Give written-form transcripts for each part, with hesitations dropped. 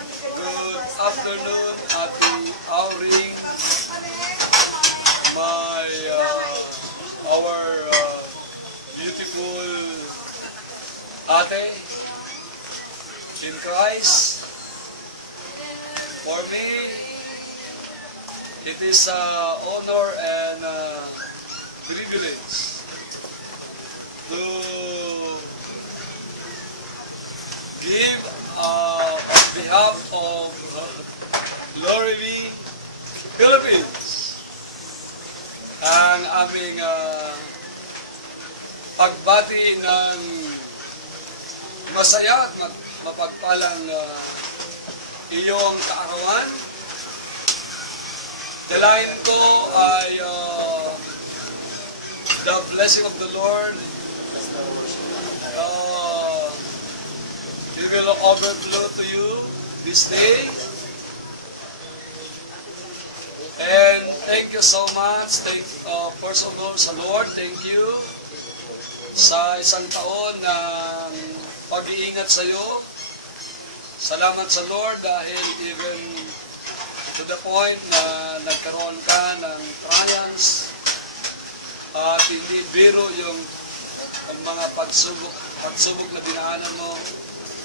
Good afternoon, Ate Auring, our beautiful ate in Christ. For me, it is an honor and privilege to give on behalf of Glory Philippines ang aming pagbati ng masaya at mapagpalang iyong kaarawan. Dalayan ko ay the blessing of the Lord. He will overflow to you this day. And thank you so much. First of all, sa Lord, thank you sa isang taon ng pag-iingat sa iyo. Salamat sa Lord dahil even to the point na nagkaroon ka ng trials at hindi biro yung mga pagsubok na dinaanan mo.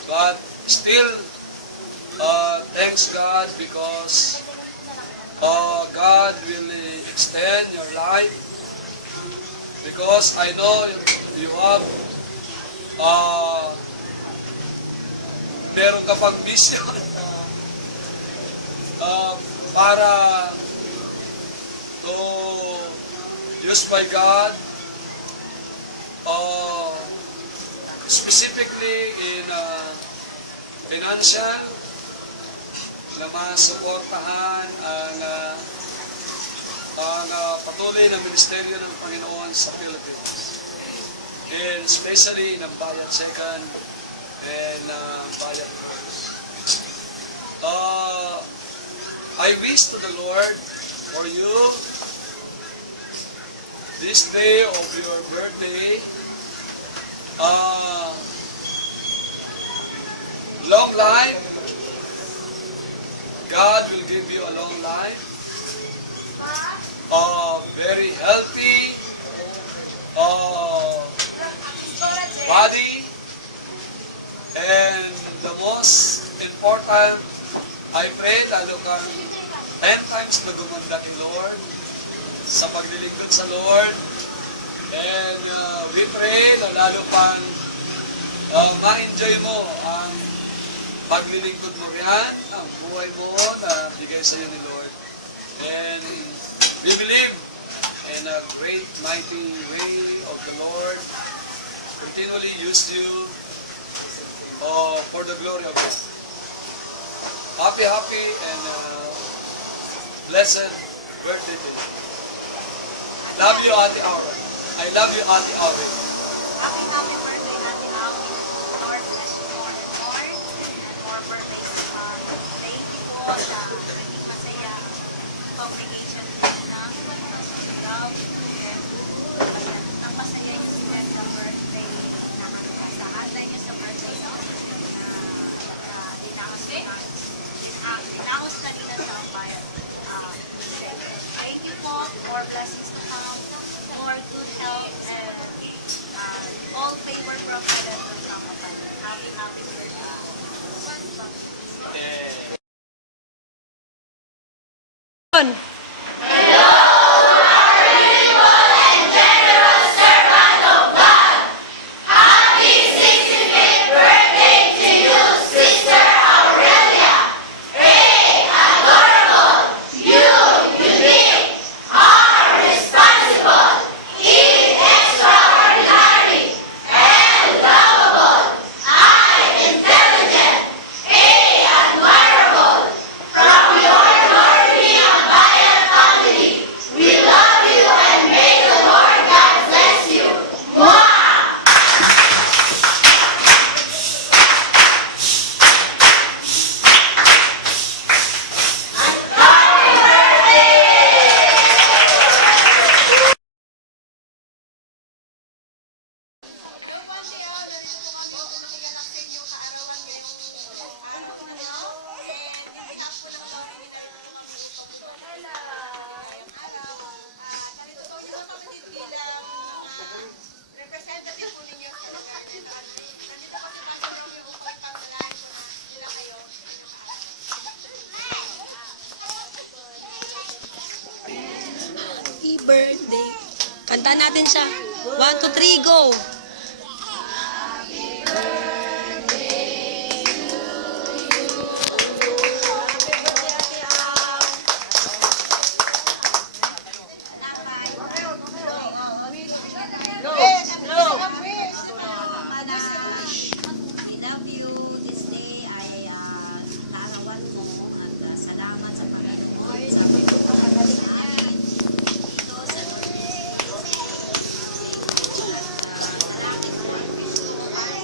But still, thanks God because God will extend your life because I know you have meron ka pang vision para to used by God specifically in financial na masuportahan ang patuloy na ministeryo ng Panginoon sa Philippines. And especially ng Bayad Second and Bayad First. I wish to the Lord for you this day of your birthday, long life. God will give you a long life, very healthy body, and the most important, I pray lalo kang 10 times na gumanda kay Lord sa paglilingkod sa Lord. And we pray na lalo pang ma-enjoy mo ang paglilingkod mo riyan, ang buhay mo na bigay sa iyo ni Lord. And we believe in a great, mighty way of the Lord continually use you for the glory of God. Happy and blessed birthday to you. Love you, Ate Auring. I love you, Ate Auring. Happy birthday, Ate Auring. Lord bless you more and more. And more birthdays to come. Thank you po sa naging masaya congregation ng love and nang masaya yung spend the birthday na sa handa niyo sa birthday na dinahos kanina sa bayan. Thank you po. More blessings to come. More good health and all favor from heaven will come upon you. Happy birthday. From your Northern Bayan natin siya. 1, 2, 3, go! We love you. This day ay larawan mo at salamat sa Panginoon sa pagpapagaling namin dito sa marami ko ang Kristo para sa iyo ay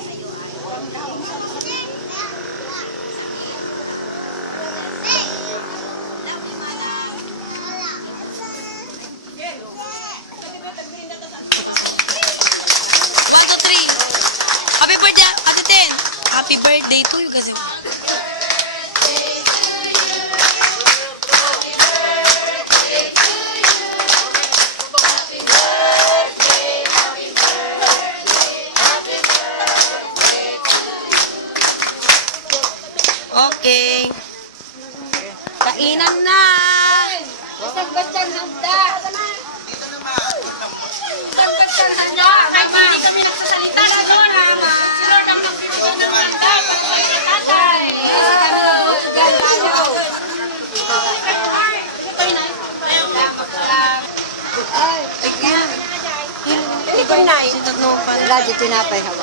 love you, Madam. 1, 2, 3. Happy birthday, Ate Ten. Happy birthday to you kasi. Okay. Kainan na. Isang-batsang handa. Isang-batsang handa. Hindi kami nagsasalita. Si Lord ang nagbibigay ng handa. Kay tatay. Ikaw na. Ito no pa. Wala dito tinapay hawa.